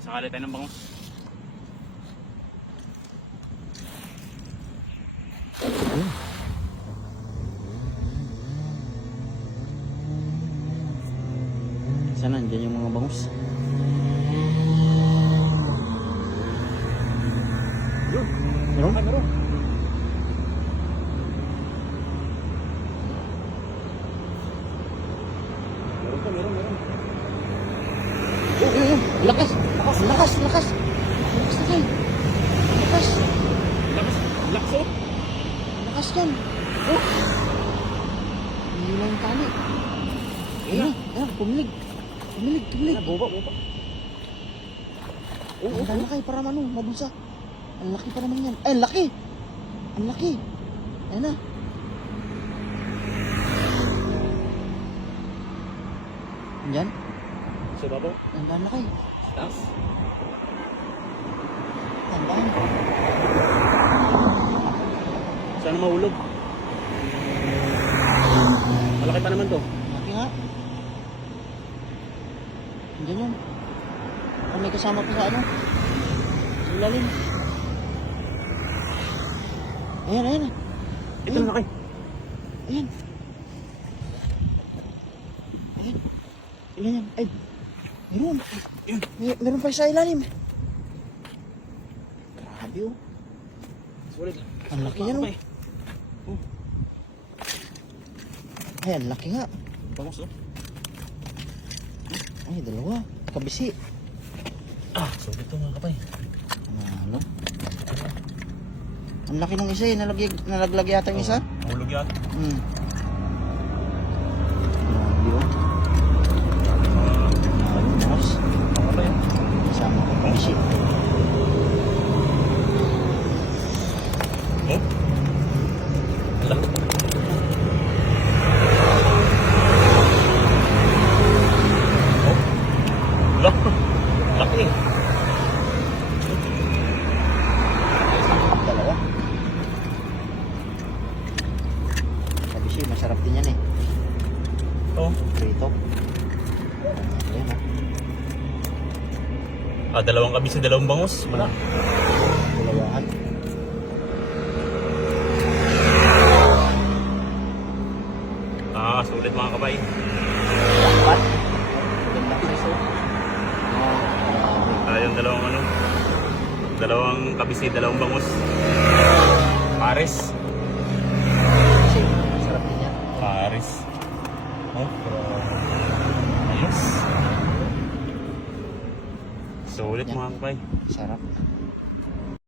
Sakali tayo ng bangus. Sana nandiyan yung mga bangus. Yun. Meron? Meron. Meron. Oh. Lakas! Lakas na kayo! Lakas! Lakas oh. Lakas yan! Oh! Hindi na yung tali. Ayan, pumilig. Boba. Ang laki para mabulsa. Ang laki pa naman yan. Ay, ang laki! Ayan na. Andyan? Sa babaw. Ang laki. Taas. Andyan. Sana mahulog. Malaki pa naman to. Laki nga. Andyan yun. May kasama pa sa ano. Sa ilalim. Ayan. Ito na laki. Ayan. Ilan yan? Ay, meron. Meron pa sa ilalim. Grabe oh. Sulit. Ang laki yan oh. Ay, ang laki nga. Bangus oh. Ay, dalawa. Kabisi. Sulit to mga kapay. Ano? Ang laki ng isa eh. Nalaglag yata yung isa. Mahulog yan. Grabe oh. Bangus. Kapay. Kasama ko kabisi. Oh? Laki. Laki. Dalawa. Kabisi, masarap din yan eh. Oh. Prito. Ayan oh. Dalawang kabisi, dalawang bangus. Wala. Dalawahan. Sulit mga kapay. Dapat. Ganda size oh. Yung dalawang kabisi, dalawang bangus. Pares. Kasi masarap din yan. Pares. Oh, ayos. Sulit mga kapay. Sarap.